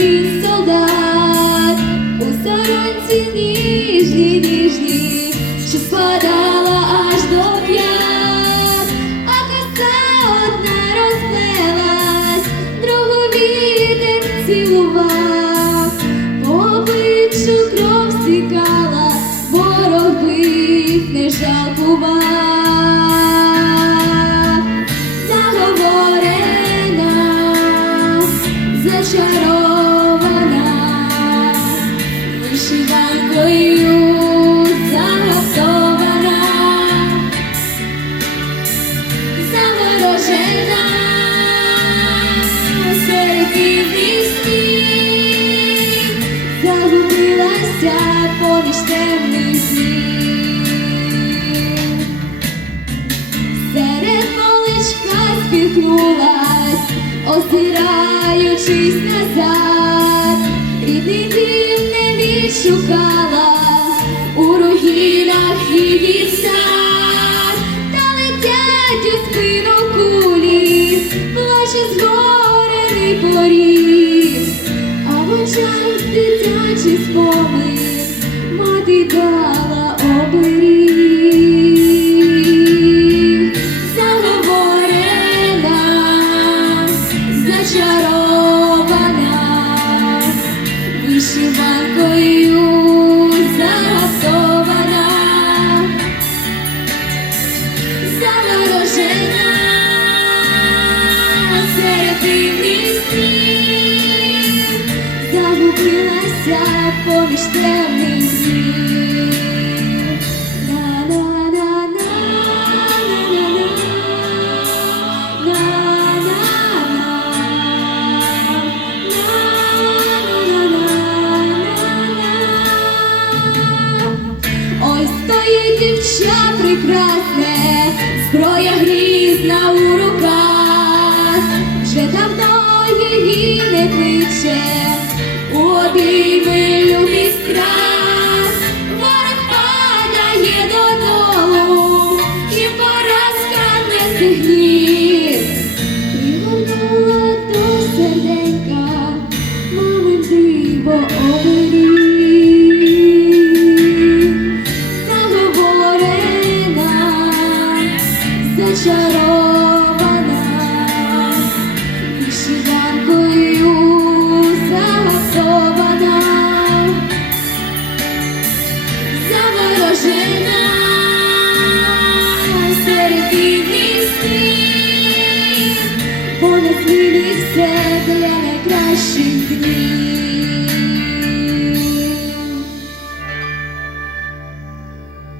він солдат, у сторонці ніжні, ніжні, що спадала аж до п'ят, а коса одна розплелась, другу вітер цілував, по обличчю кров стікала, ворог бив. Поміж темних. Серед молочка спіткнулась, озираючись назад, рідний дім не відшукала поріг, а в очах дитячий спомин, загубилася поміж темних днів. На-на-на-на, на-на-на, на-на-на, Ой, стоїть дівча прекрасне, mais te.